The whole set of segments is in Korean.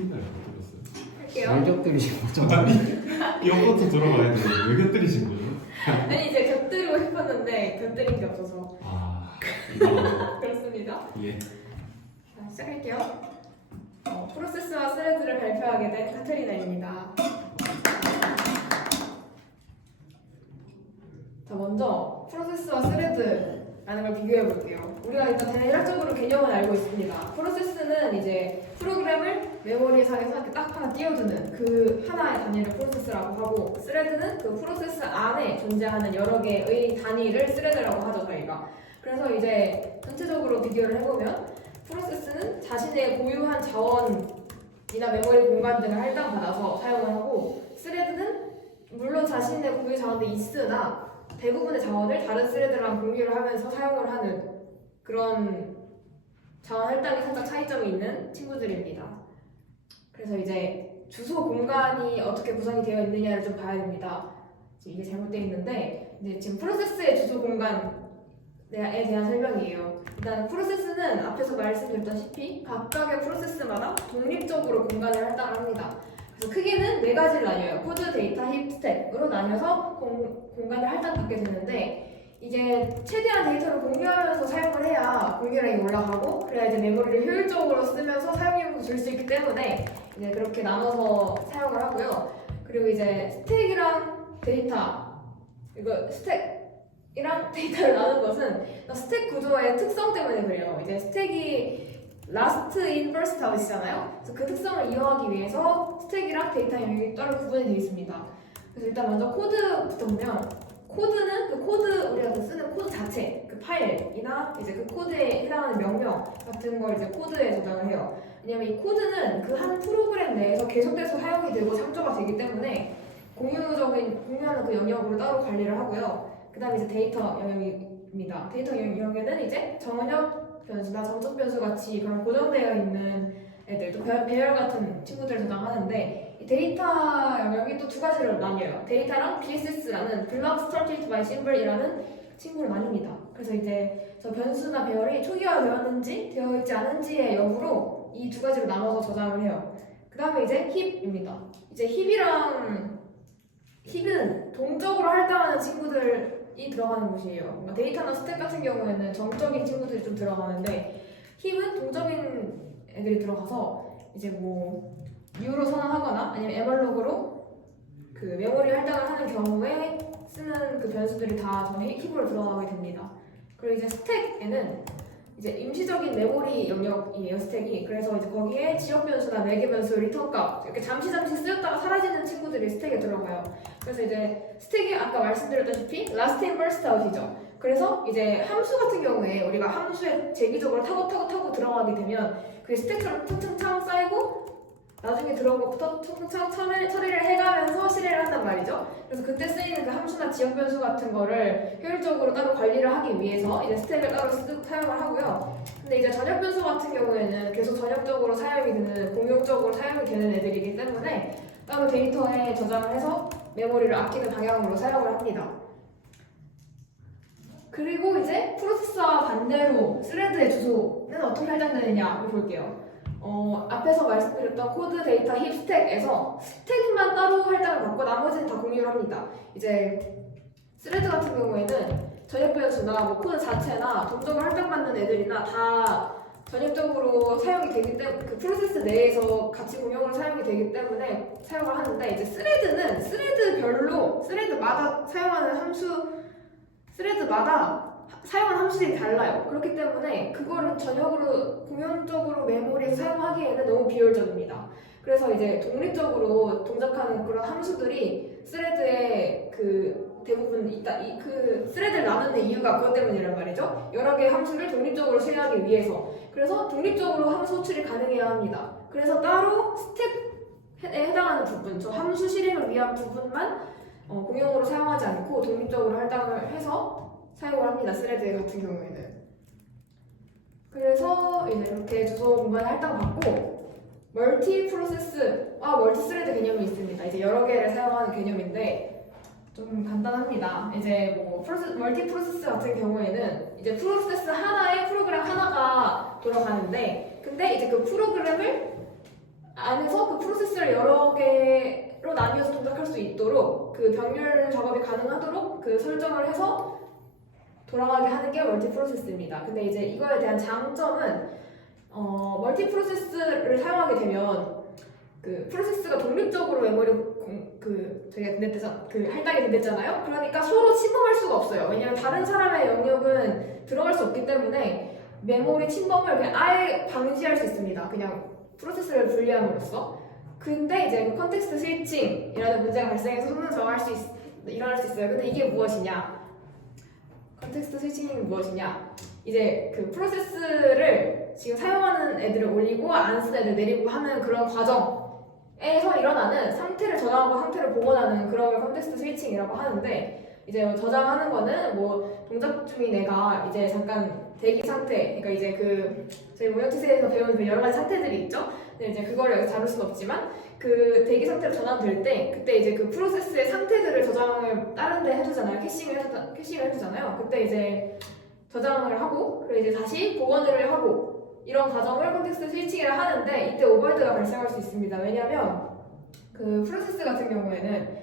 곁들인다를 못 들었어요. 할게요. 잘 곁들이신 거죠? 아니 이것도 들어가야 되는데 왜 곁들이신 거예요? 아니 이제 곁들이고 싶었는데 곁들인 게 없어서 아 이거 그렇습니다. 예. 자, 시작할게요. 프로세스와 스레드를 발표하게 된 카테리나입니다. 자, 먼저 프로세스와 스레드라는 걸 비교해 볼게요. 우리가 일단 대략적으로 개념은 알고 있습니다. 프로세스는 이제 프로그램을 메모리 상에서 이렇게 딱 하나 띄워두는 그 하나의 단위를 프로세스라고 하고, 스레드는 그 프로세스 안에 존재하는 여러 개의 단위를 스레드라고 하죠, 저희가. 그래서 이제 전체적으로 비교를 해보면 프로세스는 자신의 고유한 자원이나 메모리 공간 등을 할당받아서 사용을 하고, 스레드는 물론 자신의 고유 자원도 있으나 대부분의 자원을 다른 스레드랑 공유를 하면서 사용을 하는 그런 자원 할당이 살짝 차이점이 있는 친구들입니다. 그래서 이제 주소 공간이 어떻게 구성이 되어 있느냐를 좀 봐야 됩니다. 이게 잘못되어 있는데, 이제 지금 프로세스의 주소 공간에 대한 설명이에요. 일단 프로세스는 앞에서 말씀드렸다시피 각각의 프로세스마다 독립적으로 공간을 할당을 합니다. 그래서 크게는 네 가지를 나뉘어요. 코드, 데이터, 힙, 스택으로 나뉘어서 공간을 할당받게 되는데, 이제 최대한 데이터를 공유하면서 사용을 해야 공유량이 올라가고, 그래야 이제 메모리를 효율적으로 쓰면서 사용량도 줄 수 있기 때문에 이제 그렇게 나눠서 사용을 하고요. 그리고 이제 스택이랑 데이터, 이거 스택이랑 데이터를 나눈 것은 스택 구조의 특성 때문에 그래요. 이제 스택이 last in first out이잖아요. 그래서 그 특성을 이용하기 위해서 스택이랑 데이터 영역이 따로 구분이 되어 있습니다. 그래서 일단 먼저 코드부터 보면, 코드는 그 코드, 우리가 그 쓰는 코드 자체, 그 파일이나 이제 그 코드에 해당하는 명령 같은 걸 이제 코드에 저장을 해요. 왜냐면 이 코드는 그 한 프로그램 내에서 계속해서 사용이 되고 참조가 되기 때문에 공유하는 그 영역으로 따로 관리를 하고요. 그 다음에 이제 데이터 영역입니다. 데이터 영역에는 이제 정적 변수나 정적 변수 같이 그런 고정되어 있는 애들, 또 배열 같은 친구들을 저장하는데, 이 데이터 영역이 또 두 가지로 나뉘어요. 데이터랑 BSS라는 Block Started by Symbol이라는 친구를 나뉩니다. 그래서 이제 저 변수나 배열이 초기화되었는지 되어 있지 않은지의 여부로 이 두 가지로 나눠서 저장을 해요. 그 다음에 이제 힙입니다. 이제 힙은 동적으로 할당하는 친구들이 들어가는 곳이에요. 뭔가 데이터나 스택 같은 경우에는 정적인 친구들이 좀 들어가는데, 힙은 동적인 애들이 들어가서 이제 뭐 U로 선언하거나 아니면 에멀록으로 그 메모리 할당을 하는 경우에 쓰는 그 변수들이 다 힙으로 들어가게 됩니다. 그리고 이제 스택에는 이제 임시적인 메모리 영역이에요, 스택이. 그래서 이제 거기에 지역 변수나 매개 변수, 리턴 값 이렇게 잠시 쓰였다가 사라지는 친구들이 스택에 들어가요. 그래서 이제 스택이 아까 말씀드렸다시피 last in first out이죠. 그래서 이제 함수 같은 경우에 우리가 함수에 재기적으로 타고 들어가게 되면 그 스택처럼 층층 쌓이고 나중에 들어온 것부터 층층 처리를 해가면서 실행을 한단 말이죠. 그래서 그때 쓰이는 그 함수나 지역 변수 같은 거를 효율적으로 따로 관리를 하기 위해서 이제 스택을 따로 사용을 하고요. 근데 이제 전역 변수 같은 경우에는 계속 전역적으로 사용이 되는, 공용적으로 사용이 되는 애들이기 때문에 따로 데이터에 저장을 해서 메모리를 아끼는 방향으로 사용을 합니다. 그리고 이제 프로세스와 반대로 스레드의 주소는 어떻게 할당되느냐를 볼게요. 앞에서 말씀드렸던 코드, 데이터, 힙, 스택에서 스택만 따로 할당을 받고 나머지는 다 공유를 합니다. 이제 스레드 같은 경우에는 전역 변수나 뭐 코드 자체나 동적으로 할당받는 애들이나 다 전역적으로 사용이 되기 때문에 그 프로세스 내에서 같이 공용으로 사용이 되기 때문에 사용을 하는데, 이제 스레드는 스레드별로 스레드마다 사용하는 함수들이 달라요. 그렇기 때문에 그거를 전역으로 공용적으로 메모리에서 사용하기에는 너무 비효율적입니다. 그래서 이제 독립적으로 동작하는 그런 함수들이 스레드에 그 대부분 있다. 그 스레드를 나누는 이유가 그것 때문이란 말이죠. 여러 개의 함수를 독립적으로 수행하기 위해서. 그래서 독립적으로 함수 호출이 가능해야 합니다. 그래서 따로 스택에 해당하는 부분, 저 함수 실행을 위한 부분만 공용으로 사용하지 않고 독립적으로 할당을 해서 사용을 합니다. 스레드 같은 경우에는. 그래서 이제 이렇게 주소 공간에 할당받고, 멀티 프로세스와 멀티 스레드 개념이 있습니다. 이제 여러 개를 사용하는 개념인데 좀 간단합니다. 이제 뭐 멀티 프로세스 같은 경우에는 이제 프로세스 하나에 프로그램 하나가 돌아가는데, 근데 이제 그 프로그램을 안에서 그 프로세스를 여러 개로 나뉘어서 동작할 수 있도록 그 병렬 작업이 가능하도록 그 설정을 해서 돌아가게 하는 게 멀티 프로세스입니다. 근데 이제 이거에 대한 장점은 멀티 프로세스를 사용하게 되면 그 프로세스가 독립적으로 메모리 저희가 할당이 된댔잖아요. 그러니까 서로 침범할 수가 없어요. 왜냐하면 다른 사람의 영역은 들어갈 수 없기 때문에 메모리 침범을 그냥 아예 방지할 수 있습니다. 그냥 프로세스를 분리함으로써. 근데 이제 그 컨텍스트 스위칭이라는 문제가 발생해서 일어날 수 있어요. 근데 이게 무엇이냐? 컨텍스트 스위칭이 무엇이냐? 이제 그 프로세스를 지금 사용하는 애들을 올리고 안 쓰는 애들 내리고 하는 그런 과정에서 일어나는 상태를 저장하고 상태를 복원하는 그런 걸 컨텍스트 스위칭이라고 하는데, 이제 저장하는 거는 뭐 동작 중인 애가 이제 잠깐 대기 상태, 그러니까 이제 그 저희 모형티스에서 배운 그 여러 가지 상태들이 있죠. 근데 이제 그거를 여기서 다룰 수는 없지만 그 대기 상태로 전환될 때 그때 이제 그 프로세스의 상태들을 저장을 다른 데 해두잖아요. 캐싱을 해두잖아요. 그때 이제 저장을 하고 그리고 이제 다시 복원을 하고 이런 과정을 컨텍스트 스위칭이라 하는데, 이때 오버헤드가 발생할 수 있습니다. 왜냐하면 그 프로세스 같은 경우에는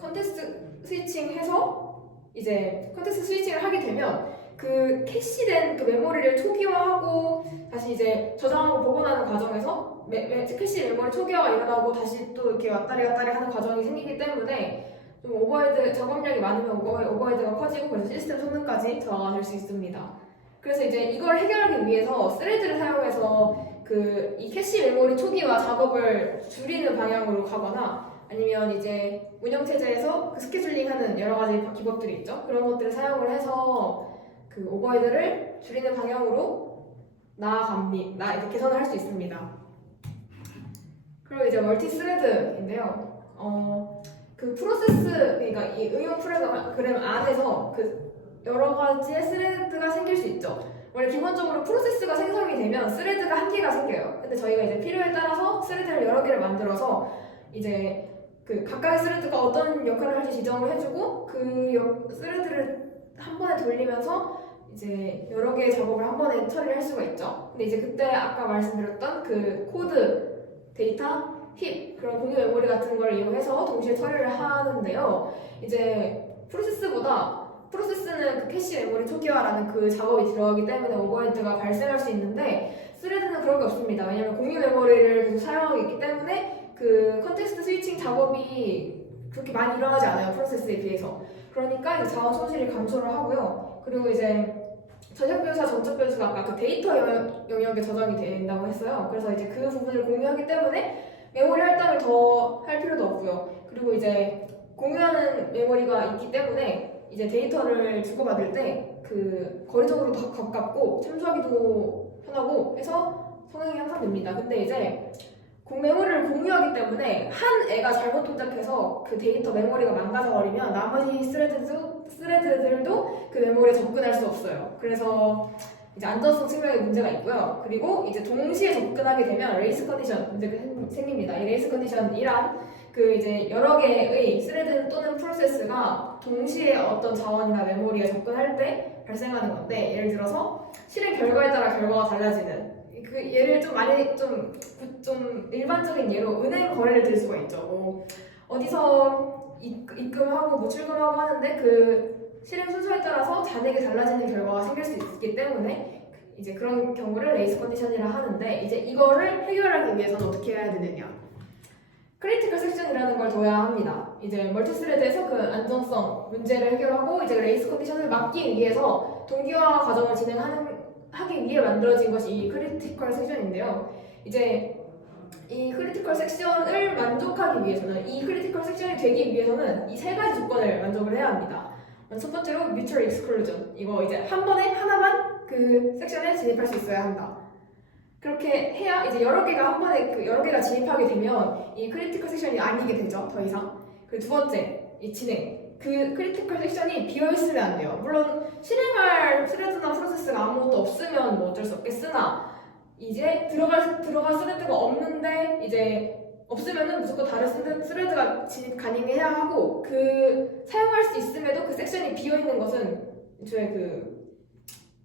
컨텍스트 스위칭해서 이제 컨텍스트 스위칭을 하게 되면 그 캐시된 그 메모리를 초기화하고 다시 이제 저장하고 복원하는 과정에서 캐시 메모리 초기화가 일어나고 다시 또 이렇게 왔다리 하는 과정이 생기기 때문에 좀 오버헤드 작업량이 많으면 오버헤드가 커지고 그래서 시스템 성능까지 저하가 될 수 있습니다. 그래서 이제 이걸 해결하기 위해서 스레드를 사용해서 그 이 캐시 메모리 초기화 작업을 줄이는 방향으로 가거나 아니면 이제 운영체제에서 그 스케줄링하는 여러 가지 기법들이 있죠. 그런 것들을 사용을 해서 그 오버헤드를 줄이는 방향으로 이렇게 개선을 할 수 있습니다. 그리고 이제 멀티 스레드인데요. 그 프로세스, 그러니까 이 응용 프로그램 안에서 그 여러 가지의 스레드가 생길 수 있죠. 원래 기본적으로 프로세스가 생성이 되면 스레드가 한 개가 생겨요. 근데 저희가 이제 필요에 따라서 스레드를 여러 개를 만들어서 이제 그 각각의 스레드가 어떤 역할을 할지 지정을 해주고 그 스레드를 한 번에 돌리면서 이제 여러 개의 작업을 한 번에 처리를 할 수가 있죠. 근데 이제 그때 아까 말씀드렸던 그 코드, 데이터, 힙 그런 공유 메모리 같은 걸 이용해서 동시에 처리를 하는데요. 이제 프로세스는 그 캐시 메모리 초기화라는 그 작업이 들어가기 때문에 오버헤드가 발생할 수 있는데 스레드는 그런 게 없습니다. 왜냐하면 공유 메모리를 계속 사용하고 있기 때문에 그 컨텍스트 스위칭 작업이 그렇게 많이 일어나지 않아요. 프로세스에 비해서. 그러니까 이제 자원 손실이 감소를 하고요. 그리고 이제 전역 변수와 전적 변수가 아까 그 데이터 영역에 저장이 된다고 했어요. 그래서 이제 그 부분을 공유하기 때문에 메모리 할당을 더 할 필요도 없고요. 그리고 이제 공유하는 메모리가 있기 때문에 이제 데이터를 주고받을 때 그 거리적으로 더 가깝고 참조하기도 편하고 해서 성능이 향상됩니다. 근데 이제 메모리를 공유하기 때문에 한 애가 잘못 동작해서 그 데이터 메모리가 망가져버리면 나머지 스레드들도 그 메모리에 접근할 수 없어요. 그래서 이제 안전성 측면에 문제가 있고요. 그리고 이제 동시에 접근하게 되면 레이스 컨디션 문제가 생깁니다. 이 레이스 컨디션이란 그 이제 여러 개의 스레드 또는 프로세스가 동시에 어떤 자원이나 메모리에 접근할 때 발생하는 건데, 예를 들어서 실행 결과에 따라 결과가 달라지는 그 예를 좀 일반적인 예로 은행 거래를 들 수가 있죠. 뭐 어디서 입금하고 뭐 출금하고 하는데 그 실행 순서에 따라서 잔액이 달라지는 결과가 생길 수 있기 때문에 이제 그런 경우를 레이스 컨디션이라 하는데, 이제 이거를 해결하기 위해서는 어떻게 해야 되느냐? 크리티컬 섹션이라는 걸 둬야 합니다. 이제 멀티스레드에서 그 안정성 문제를 해결하고 이제 레이스 컨디션을 막기 위해서 동기화 과정을 하기 위해 만들어진 것이 이 크리티컬 섹션인데요. 이제 이 크리티컬 섹션을 만족하기 위해서는, 이 크리티컬 섹션이 되기 위해서는 이 세 가지 조건을 만족을 해야 합니다. 첫 번째로 mutual exclusion. 이거 이제 한 번에 하나만 그 섹션에 진입할 수 있어야 한다. 그렇게 해야 이제 여러 개가 한 번에 여러 개가 진입하게 되면 이 크리티컬 섹션이 아니게 되죠. 더 이상. 그리고 두 번째, 이 진행. 그 크리티컬 섹션이 비어있으면 안 돼요. 물론 실행할 스레드나 프로세스가 아무것도 없으면 뭐 어쩔 수 없겠으나, 이제 들어갈 스레드가 없는데 이제 없으면은 무조건 다른 스레드가 진입 가능해야 하고, 그 사용할 수 있음에도 그 섹션이 비어있는 것은 애초에 그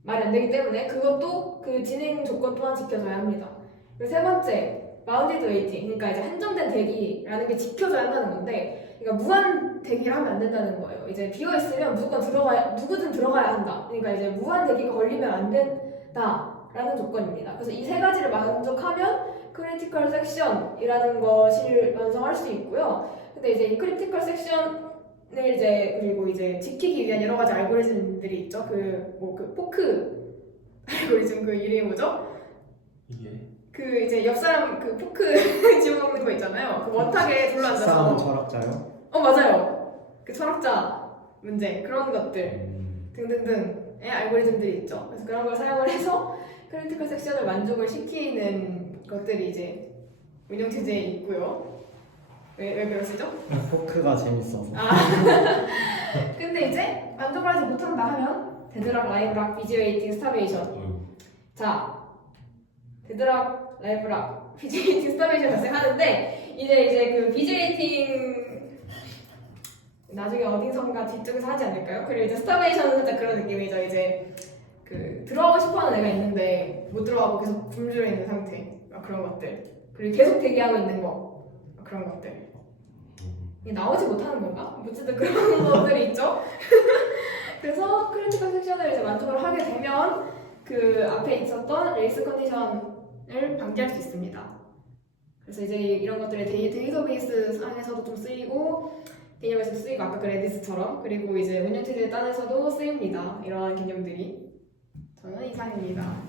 말이 안 되기 때문에 그것도 그 진행 조건 또한 지켜져야 합니다. 그리고 세 번째, 바운디드 웨이팅, 그러니까 이제 한정된 대기라는 게 지켜져야 한다는 건데, 그러니까 무한 대기를 하면 안 된다는 거예요. 이제 비어 있으면 누구든 들어가야 한다. 그러니까 이제 무한 대기가 걸리면 안 된다라는 조건입니다. 그래서 이 세 가지를 만족하면 크리티컬 섹션이라는 것을 완성할 수 있고요. 근데 이제 이 크리티컬 섹션을 이제 그리고 이제 지키기 위한 여러 가지 알고리즘들이 있죠. 그 포크 알고리즘 그 이름이 뭐죠? 이게 그 이제 옆 사람 그 포크 집어먹는 거 있잖아요. 그 원탁에 둘러앉아서. 싸움 철학자요? 맞아요. 그 철학자 문제 그런 것들 등등등의 알고리즘들이 있죠. 그래서 그런 걸 사용을 해서 크리티컬 섹션을 만족을 시키는 것들이 이제 운영체제에 있고요. 왜 그러시죠? 포크가 재밌어서. 근데 이제 만족을 하지 못한다 하면 데드락, 라이브락, 비지웨이팅, 스타베이션. 자, 데드락, 라이브락, 비지웨이팅, 스타베이션 발생하는데 이제 그 비지웨이팅 나중에 어딘선가 뒤쪽에서 하지 않을까요? 그리고 이제 스타베이션은 살짝 그런 느낌이죠. 이제 그 들어가고 싶어하는 애가 있는데 못 들어가고 계속 굶주려 있는 상태. 그런 것들. 그리고 계속 대기하고 있는 거. 그런 것들. 이게 나오지 못하는 건가? 어쨌든 그런 것들이 있죠. 그래서 크리티컬 섹션을 이제 만족을 하게 되면 그 앞에 있었던 레이스 컨디션을 방지할 수 있습니다. 그래서 이제 이런 것들이 데이터베이스 상에서도 좀 쓰이고 개념에서도 쓰이고 아까 그 레디스처럼 그리고 이제 운영체제 딴에서도 쓰입니다. 이러한 개념들이. 저는 이상입니다.